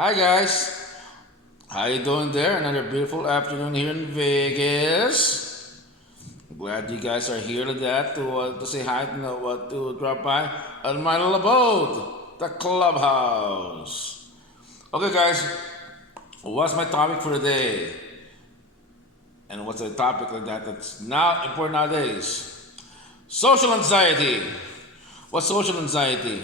Hi guys, how you doing there? Another beautiful afternoon here in Vegas. Glad you guys are here to say hi, to drop by at my little abode, the clubhouse. Okay, guys, what's my topic for today? And what's a topic like that's now important nowadays? Social anxiety. What's social anxiety?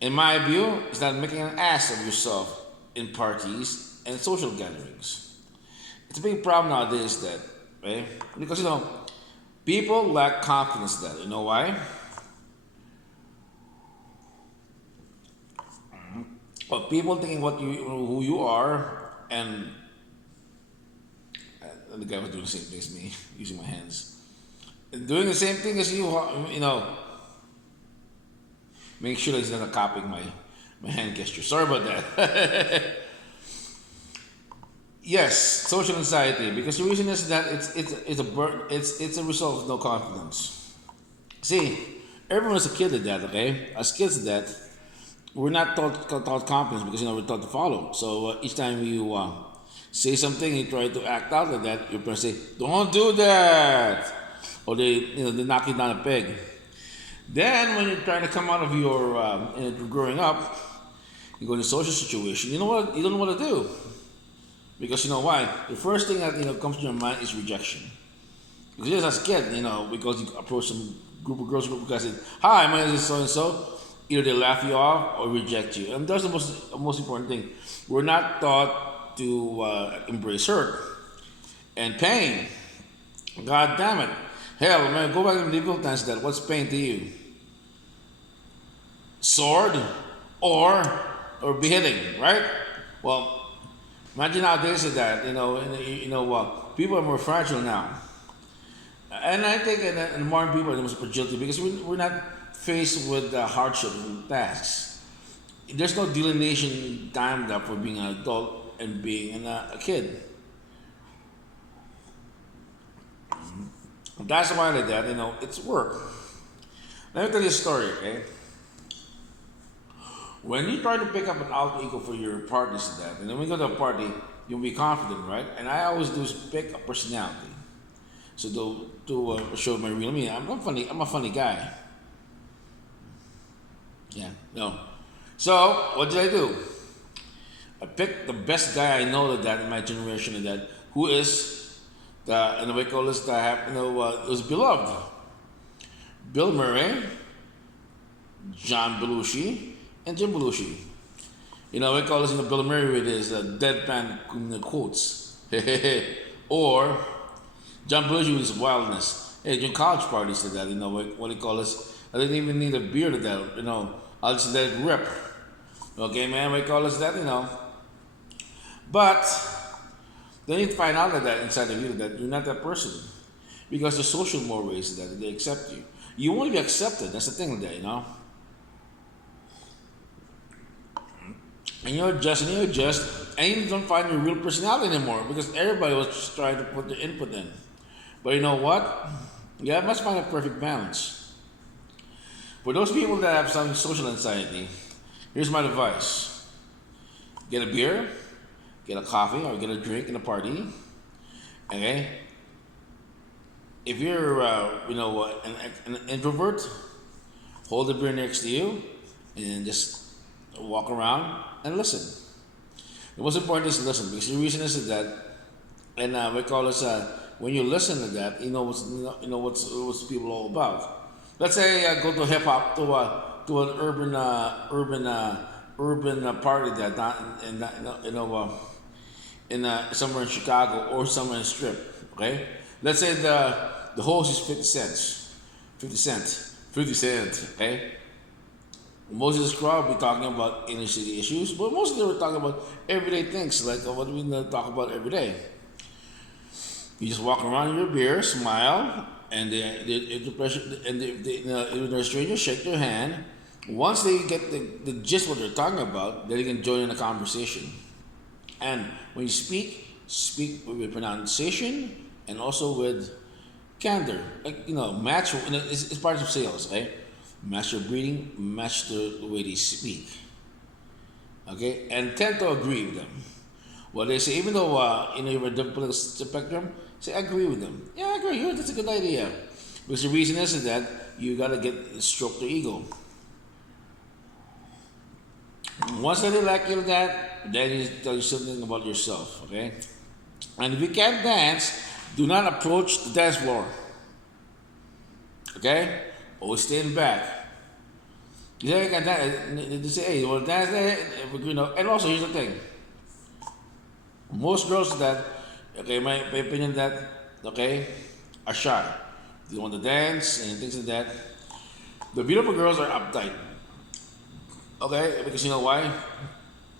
In my view, is that making an ass of yourself in parties and social gatherings. It's a big problem nowadays that, right? Because people lack confidence that. You know why? Well, people thinking who you are, and the guy was doing the same thing as me, using my hands, doing the same thing as you. Make sure that he's not copying my hand gesture. Sorry about that. Yes, social anxiety. Because the reason is that it's a result of no confidence. See, everyone is a kid at that. Okay, as kids at that, we're not taught confidence because we're taught to follow. So each time you say something, you try to act out like that. Your parents say, "Don't do that," or they knock you down a peg. Then when you're trying to come out of your growing up, you go in a social situation. You know what? You don't know what to do because you know why. The first thing that comes to your mind is rejection. Because just as a kid, because you approach some group of guys and say, "Hi, my name is so and so." Either they laugh you off or reject you, and that's the most important thing. We're not taught to embrace hurt and pain. God damn it! Hell, man, go back to medieval times. That what's pain to you? Sword or beheading, right? Well, imagine nowadays that people are more fragile now, and I think in modern people are the most fragility because we're not faced with hardship and tasks. There's no delineation time there for being an adult and being a kid. That's why like that, it's work. Let me tell you a story, okay? When you try to pick up an alter ego for your partners and that, and then when you go to a party, you'll be confident, right? And I always do is pick a personality. So to show my real me, I'm funny. I'm a funny guy. Yeah, no. So what did I do? I picked the best guy I know that in my generation and that who is the and we call this the was beloved. Bill Murray, John Belushi, and Jim Belushi. We call this Bill Murray with his deadpan quotes. Or John Belushi with his wildness. Hey, during college parties to that, what do you call this? I didn't even need a beer to that, I'll just let it rip. Okay, man, we call this that. But they need to find out that inside of you that you're not that person. Because the social mores that they accept you. You want to be accepted, that's the thing with that. And you're just, and you don't find your real personality anymore because everybody was just trying to put their input in. But you know what? You must find a perfect balance. For those people that have some social anxiety, here's my advice: get a beer, get a coffee, or get a drink in a party. Okay. If you're, an introvert, hold the beer next to you, and just walk around and listen. The most important is listen because the reason is that, and we call this when you listen to that, what's people all about. Let's say go to hip hop to an urban party that not in somewhere in Chicago or somewhere in Strip. Okay, let's say the host is 50 cents, 50 cent. Okay, most of this crowd will be talking about inner city issues, but most of them were talking about everyday things like what we talk about every day. You just walk around with your beer, smile, and if the pressure and if they're strangers, shake their hand. Once they get the gist what they're talking about, then they can join in the conversation. And when you speak with pronunciation and also with candor. Like match. It's part of sales, right? Match your breeding, match the way they speak. okay, and tend to agree with them. Well, they say, even though you're a different political spectrum, say, I agree with them. Yeah, I agree. Yeah, that's a good idea. Because the reason is that you gotta get stroke their ego. Once they like you that, then you tell you something about yourself, okay? And if you can't dance, do not approach the dance floor, okay? Always stay in the back. You say, I can dance. They say, hey, you want to dance there? You know, and also, here's the thing. Most girls that, okay, my opinion that, okay, are shy. They want to dance and things like that. The beautiful girls are uptight, okay, because you know why?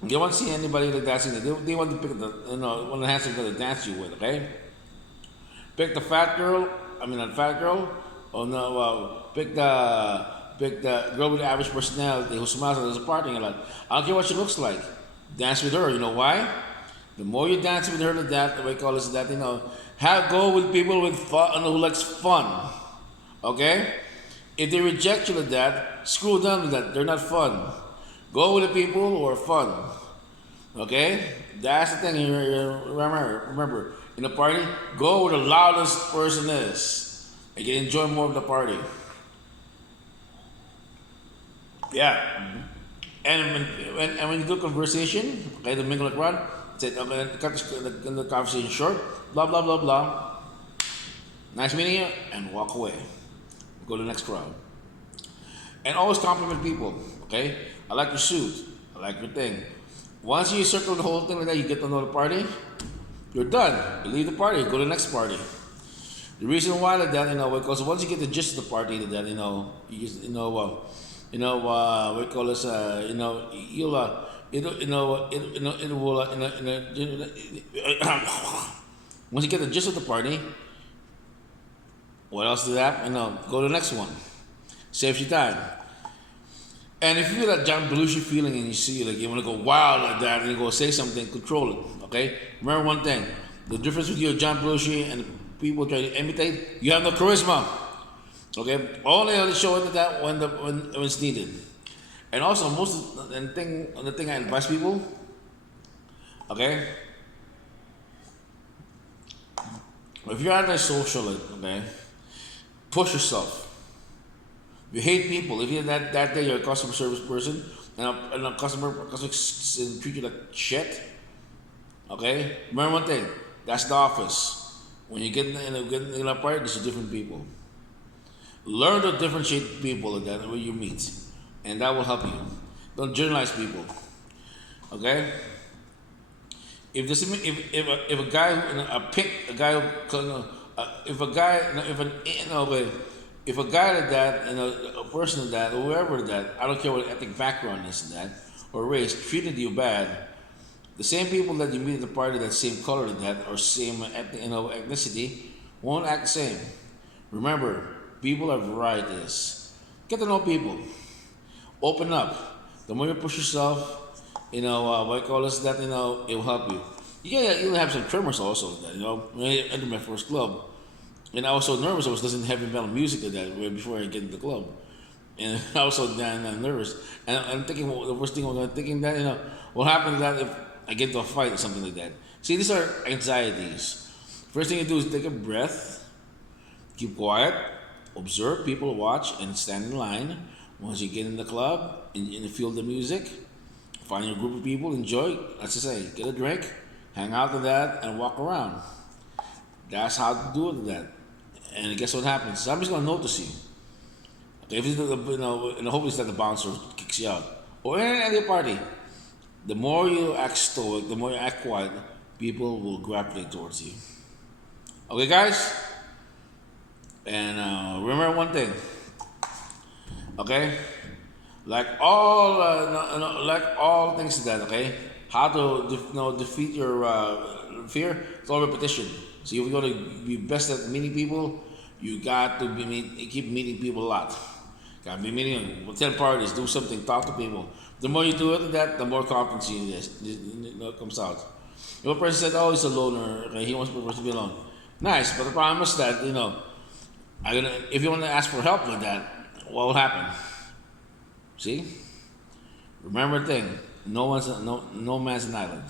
They want to see anybody like dancing. They want to pick the, one of the handsome girl to dance you with, okay? Pick the fat girl. I mean, not fat girl. Oh no, pick the girl with the average personality who smiles and is partying a lot. I don't care what she looks like. Dance with her. You know why? The more you dance with her, the way call is that have go with people with fun who likes fun. Okay? If they reject you with that, screw them with that. They're not fun. Go with the people who are fun. Okay? That's the thing. Remember, in a party, go where the loudest person is. You can enjoy more of the party. Yeah. And when you do conversation, okay, the mingle around, say, okay, cut the conversation short, blah, blah, blah, blah. Nice meeting you, and walk away. Go to the next crowd. And always compliment people, okay? I like your suit. I like your thing. Once you circle the whole thing like that, you get to know the party, you're done. You leave the party, go to the next party. The reason why like that, because once you get the gist of the party, like that, you just, we call this, you'll, it will, once you get the gist of the party, what else do that? Go to the next one. Saves you time. And if you feel that John Belushi feeling and you see like you want to go wild like that and you go say something, control it. Okay? Remember one thing: the difference with you and John Belushi and people try to imitate, you have no charisma. Okay? Only show it that when it's needed. And also the thing I advise people, okay? If you're antisocial, okay, push yourself. You hate people. If you're that day you're a customer service person and a customer treat you like shit, okay? Remember one thing, that's the office. When you get in a party, there's different people. Learn to differentiate people like that when you meet, and that will help you. Don't generalize people, okay? If this if a guy a guy if a guy if a guy like that a person like that or whoever like that, I don't care what ethnic background is in that or race, treated you bad, the same people that you meet at the party that same color like that or same ethnicity won't act the same. Remember, people are varieties. Get to know people. Open up. The more you push yourself, what I call this that it will help you. Yeah, you'll have some tremors also like that. When I entered my first club, and I was so nervous, I was listening to heavy metal music like that right before I get into the club, and I was so damn nervous. And I'm thinking, well, the worst thing I'm thinking that what happens that if I get into a fight or something like that. See, these are anxieties. First thing you do is take a breath, keep quiet, observe people, watch, and stand in line. Once you get in the club and you feel the music, find your group of people, enjoy. As I say, get a drink, hang out with that, and walk around. That's how to do it with that. And guess what happens? Somebody's gonna notice you. Okay, if it's and the hope is that the bouncer kicks you out. Or in any party, the more you act stoic, the more you act quiet, people will gravitate towards you. Okay, guys? And remember one thing. Okay? Like all things like that, okay? How to defeat your fear? It's all repetition. So if you're going to be best at meeting people, you got to keep meeting people a lot. Got to be meeting, attend parties, do something, talk to people. The more you do it, the more confidence comes out. If a person said, "Oh, he's a loner. Okay, he wants to be alone." Nice, but the problem is that if you want to ask for help with that, what will happen? See? Remember the thing. no man's an island.